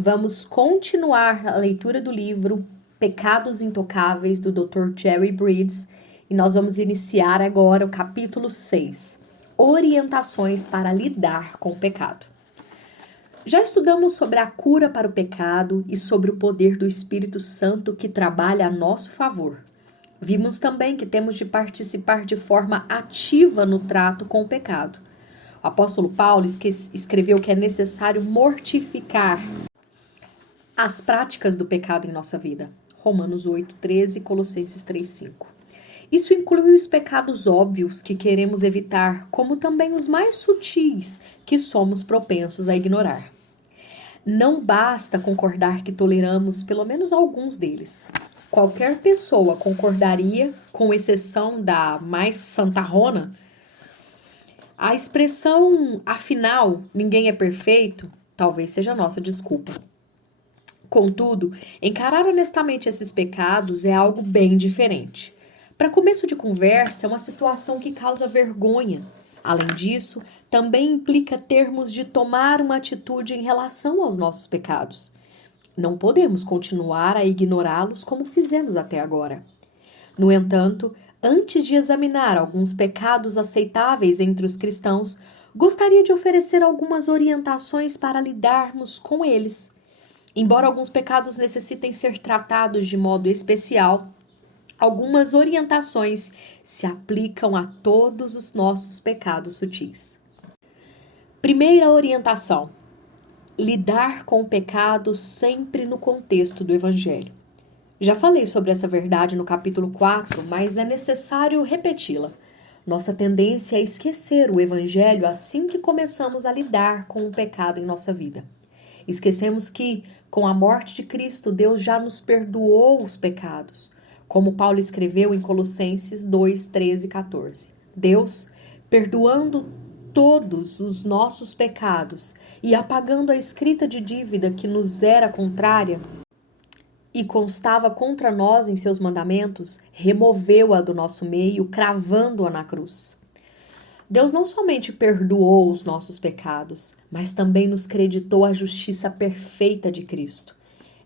Vamos continuar a leitura do livro Pecados Intocáveis, do Dr. Jerry Bridges, e nós vamos iniciar agora o capítulo 6, Orientações para lidar com o pecado. Já estudamos sobre a cura para o pecado e sobre o poder do Espírito Santo que trabalha a nosso favor. Vimos também que temos de participar de forma ativa no trato com o pecado. O apóstolo Paulo escreveu que é necessário mortificar as práticas do pecado em nossa vida. Romanos 8:13 e Colossenses 3:5. Isso inclui os pecados óbvios que queremos evitar, como também os mais sutis que somos propensos a ignorar. Não basta concordar que toleramos pelo menos alguns deles. Qualquer pessoa concordaria, com exceção da mais santarrona. A expressão, afinal, ninguém é perfeito, talvez seja a nossa desculpa. Contudo, encarar honestamente esses pecados é algo bem diferente. Para começo de conversa, é uma situação que causa vergonha. Além disso, também implica termos de tomar uma atitude em relação aos nossos pecados. Não podemos continuar a ignorá-los como fizemos até agora. No entanto, antes de examinar alguns pecados aceitáveis entre os cristãos, gostaria de oferecer algumas orientações para lidarmos com eles. Embora alguns pecados necessitem ser tratados de modo especial, algumas orientações se aplicam a todos os nossos pecados sutis. Primeira orientação: lidar com o pecado sempre no contexto do Evangelho. Já falei sobre essa verdade no capítulo 4, mas é necessário repeti-la. Nossa tendência é esquecer o Evangelho assim que começamos a lidar com o pecado em nossa vida. Esquecemos que, com a morte de Cristo, Deus já nos perdoou os pecados, como Paulo escreveu em Colossenses 2:13 e 14. Deus, perdoando todos os nossos pecados e apagando a escrita de dívida que nos era contrária e constava contra nós em seus mandamentos, removeu-a do nosso meio, cravando-a na cruz. Deus não somente perdoou os nossos pecados, mas também nos creditou a justiça perfeita de Cristo.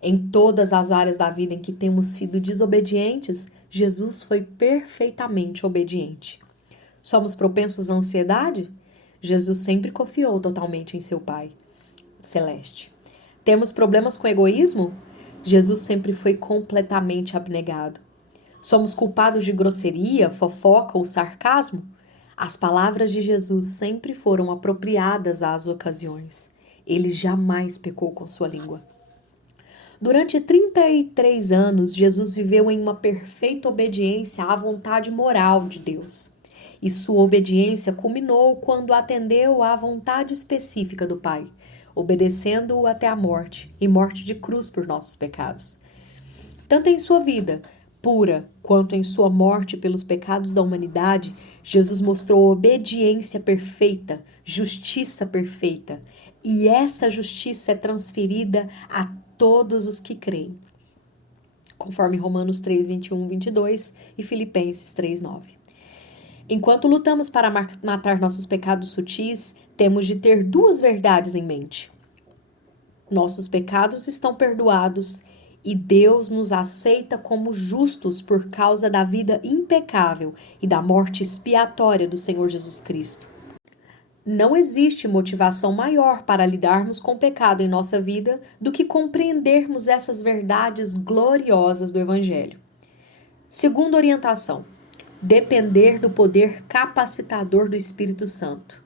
Em todas as áreas da vida em que temos sido desobedientes, Jesus foi perfeitamente obediente. Somos propensos à ansiedade? Jesus sempre confiou totalmente em seu Pai celeste. Temos problemas com egoísmo? Jesus sempre foi completamente abnegado. Somos culpados de grosseria, fofoca ou sarcasmo? As palavras de Jesus sempre foram apropriadas às ocasiões. Ele jamais pecou com sua língua. Durante 33 anos, Jesus viveu em uma perfeita obediência à vontade moral de Deus. E sua obediência culminou quando atendeu à vontade específica do Pai, obedecendo-o até a morte, e morte de cruz por nossos pecados. Tanto em sua vida pura, quanto em sua morte pelos pecados da humanidade, Jesus mostrou obediência perfeita, justiça perfeita, e essa justiça é transferida a todos os que creem, conforme Romanos 3:21, 22 e Filipenses 3:9. Enquanto lutamos para matar nossos pecados sutis, temos de ter duas verdades em mente. Nossos pecados estão perdoados e Deus nos aceita como justos por causa da vida impecável e da morte expiatória do Senhor Jesus Cristo. Não existe motivação maior para lidarmos com o pecado em nossa vida do que compreendermos essas verdades gloriosas do Evangelho. Segunda orientação: depender do poder capacitador do Espírito Santo.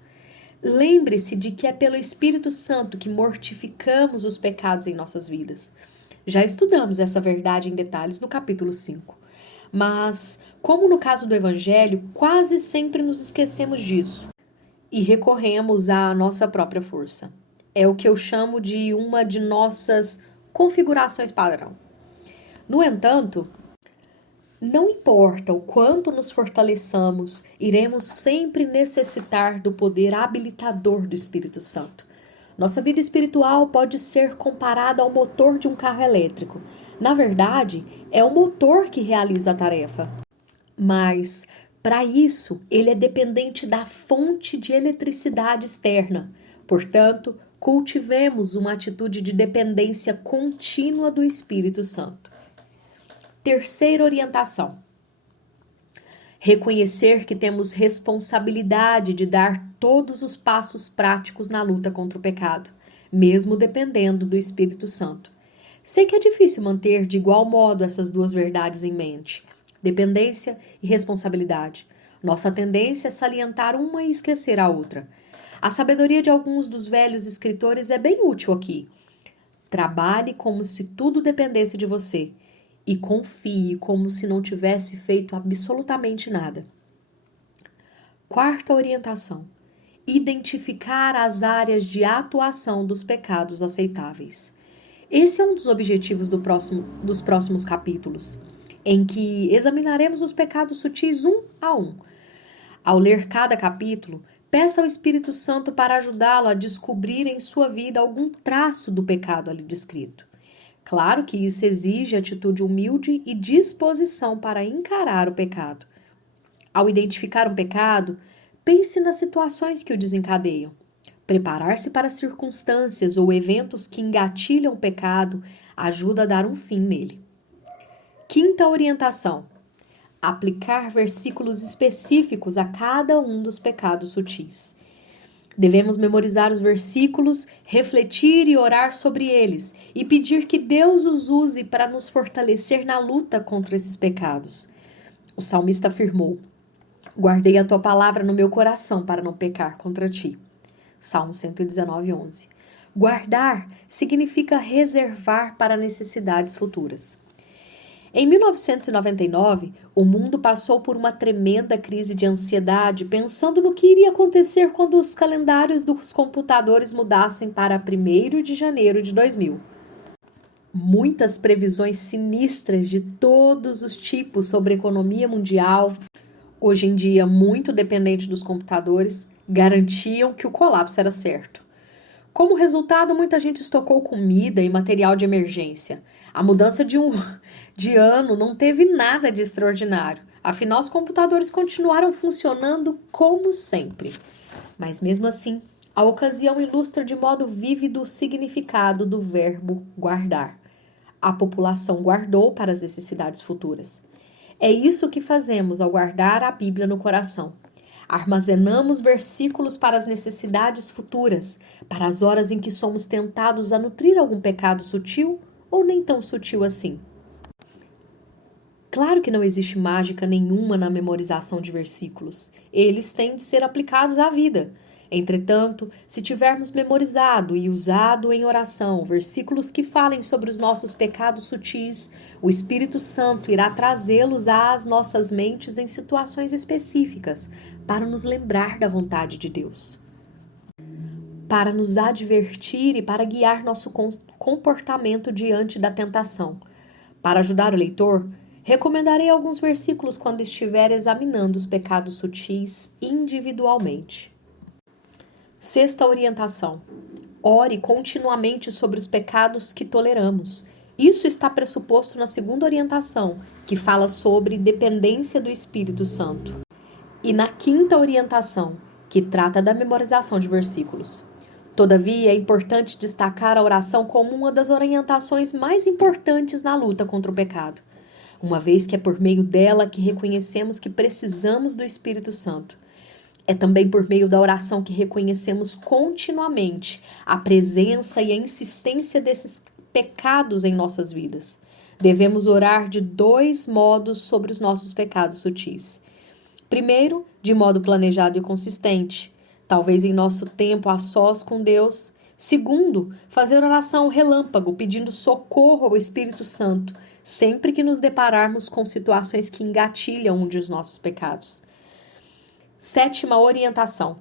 Lembre-se de que é pelo Espírito Santo que mortificamos os pecados em nossas vidas. Já estudamos essa verdade em detalhes no capítulo 5. Mas, como no caso do Evangelho, quase sempre nos esquecemos disso e recorremos à nossa própria força. É o que eu chamo de uma de nossas configurações padrão. No entanto, não importa o quanto nos fortaleçamos, iremos sempre necessitar do poder habilitador do Espírito Santo. Nossa vida espiritual pode ser comparada ao motor de um carro elétrico. Na verdade, é o motor que realiza a tarefa. Mas, para isso, ele é dependente da fonte de eletricidade externa. Portanto, Cultivemos uma atitude de dependência contínua do Espírito Santo. Terceira orientação: reconhecer que temos responsabilidade de dar todos os passos práticos na luta contra o pecado, mesmo dependendo do Espírito Santo. Sei que é difícil manter de igual modo essas duas verdades em mente, dependência e responsabilidade. Nossa tendência é salientar uma e esquecer a outra. A sabedoria de alguns dos velhos escritores é bem útil aqui. Trabalhe como se tudo dependesse de você e confie como se não tivesse feito absolutamente nada. Quarta orientação: identificar as áreas de atuação dos pecados aceitáveis. Esse é um dos objetivos dos próximos capítulos, em que examinaremos os pecados sutis um a um. Ao ler cada capítulo, peça ao Espírito Santo para ajudá-lo a descobrir em sua vida algum traço do pecado ali descrito. Claro que isso exige atitude humilde e disposição para encarar o pecado. Ao identificar um pecado, pense nas situações que o desencadeiam. Preparar-se para circunstâncias ou eventos que engatilham o pecado ajuda a dar um fim nele. Quinta orientação: aplicar versículos específicos a cada um dos pecados sutis. Devemos memorizar os versículos, refletir e orar sobre eles e pedir que Deus os use para nos fortalecer na luta contra esses pecados. O salmista afirmou: guardei a tua palavra no meu coração para não pecar contra ti. Salmo 119:11. Guardar significa reservar para necessidades futuras. Em 1999, o mundo passou por uma tremenda crise de ansiedade, pensando no que iria acontecer quando os calendários dos computadores mudassem para 1º de janeiro de 2000. Muitas previsões sinistras de todos os tipos sobre a economia mundial, hoje em dia muito dependente dos computadores, garantiam que o colapso era certo. Como resultado, muita gente estocou comida e material de emergência. A mudança de ano não teve nada de extraordinário. Afinal, os computadores continuaram funcionando como sempre. Mas mesmo assim, a ocasião ilustra de modo vívido o significado do verbo guardar. A população guardou para as necessidades futuras. É isso que fazemos ao guardar a Bíblia no coração. Armazenamos versículos para as necessidades futuras, para as horas em que somos tentados a nutrir algum pecado sutil ou nem tão sutil assim. Claro que não existe mágica nenhuma na memorização de versículos. Eles têm de ser aplicados à vida. Entretanto, se tivermos memorizado e usado em oração versículos que falem sobre os nossos pecados sutis, o Espírito Santo irá trazê-los às nossas mentes em situações específicas, para nos lembrar da vontade de Deus, para nos advertir e para guiar nosso comportamento diante da tentação. Para ajudar o leitor, recomendarei alguns versículos quando estiver examinando os pecados sutis individualmente. Sexta orientação: ore continuamente sobre os pecados que toleramos. Isso está pressuposto na segunda orientação, que fala sobre dependência do Espírito Santo. E na quinta orientação, que trata da memorização de versículos. Todavia, é importante destacar a oração como uma das orientações mais importantes na luta contra o pecado, uma vez que é por meio dela que reconhecemos que precisamos do Espírito Santo. É também por meio da oração que reconhecemos continuamente a presença e a insistência desses pecados em nossas vidas. Devemos orar de dois modos sobre os nossos pecados sutis. Primeiro, de modo planejado e consistente, talvez em nosso tempo a sós com Deus. Segundo, fazer oração relâmpago, pedindo socorro ao Espírito Santo, sempre que nos depararmos com situações que engatilham um dos nossos pecados. Sétima orientação: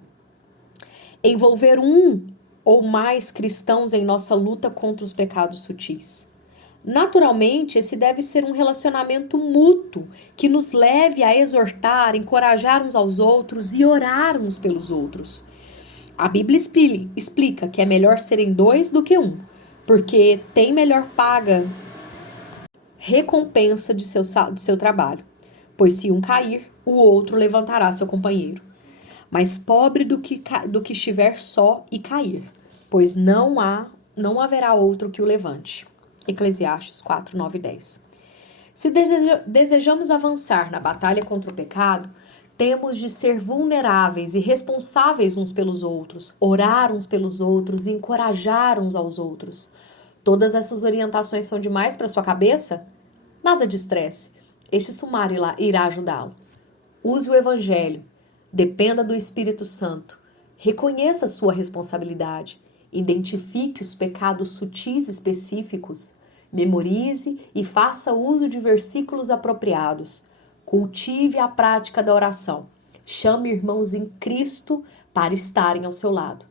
envolver um ou mais cristãos em nossa luta contra os pecados sutis. Naturalmente, esse deve ser um relacionamento mútuo que nos leve a exortar, encorajar uns aos outros e orar uns pelos outros. A Bíblia explica que é melhor serem dois do que um, porque tem melhor paga, recompensa de seu trabalho, pois se um cair, o outro levantará seu companheiro. Mais pobre do que estiver só e cair. pois não haverá outro que o levante. Eclesiastes 4, 9 e 10. Se desejamos avançar na batalha contra o pecado, temos de ser vulneráveis e responsáveis uns pelos outros, orar uns pelos outros e encorajar uns aos outros. Todas essas orientações são demais para sua cabeça? Nada de estresse. Este sumário irá ajudá-lo. Use o Evangelho. Dependa do Espírito Santo. Reconheça sua responsabilidade. Identifique os pecados sutis específicos. Memorize e faça uso de versículos apropriados. Cultive a prática da oração. Chame irmãos em Cristo para estarem ao seu lado.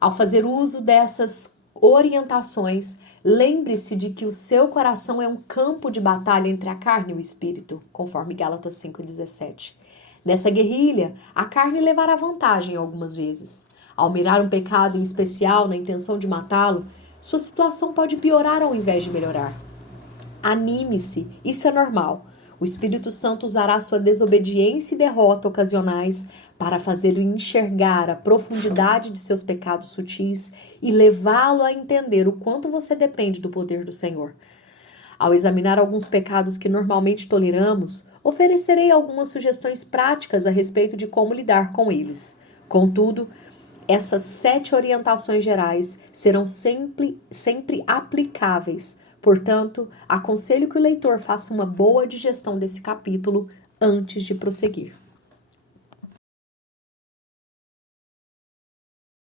Ao fazer uso dessas orientações, lembre-se de que o seu coração é um campo de batalha entre a carne e o espírito, conforme Gálatas 5,17. Nessa guerrilha, a carne levará vantagem algumas vezes. Ao mirar um pecado em especial na intenção de matá-lo, sua situação pode piorar ao invés de melhorar. Anime-se, isso é normal. O Espírito Santo usará sua desobediência e derrota ocasionais para fazê-lo enxergar a profundidade de seus pecados sutis e levá-lo a entender o quanto você depende do poder do Senhor. Ao examinar alguns pecados que normalmente toleramos, oferecerei algumas sugestões práticas a respeito de como lidar com eles. Contudo, essas 7 orientações gerais serão sempre aplicáveis. Portanto, aconselho que o leitor faça uma boa digestão desse capítulo antes de prosseguir.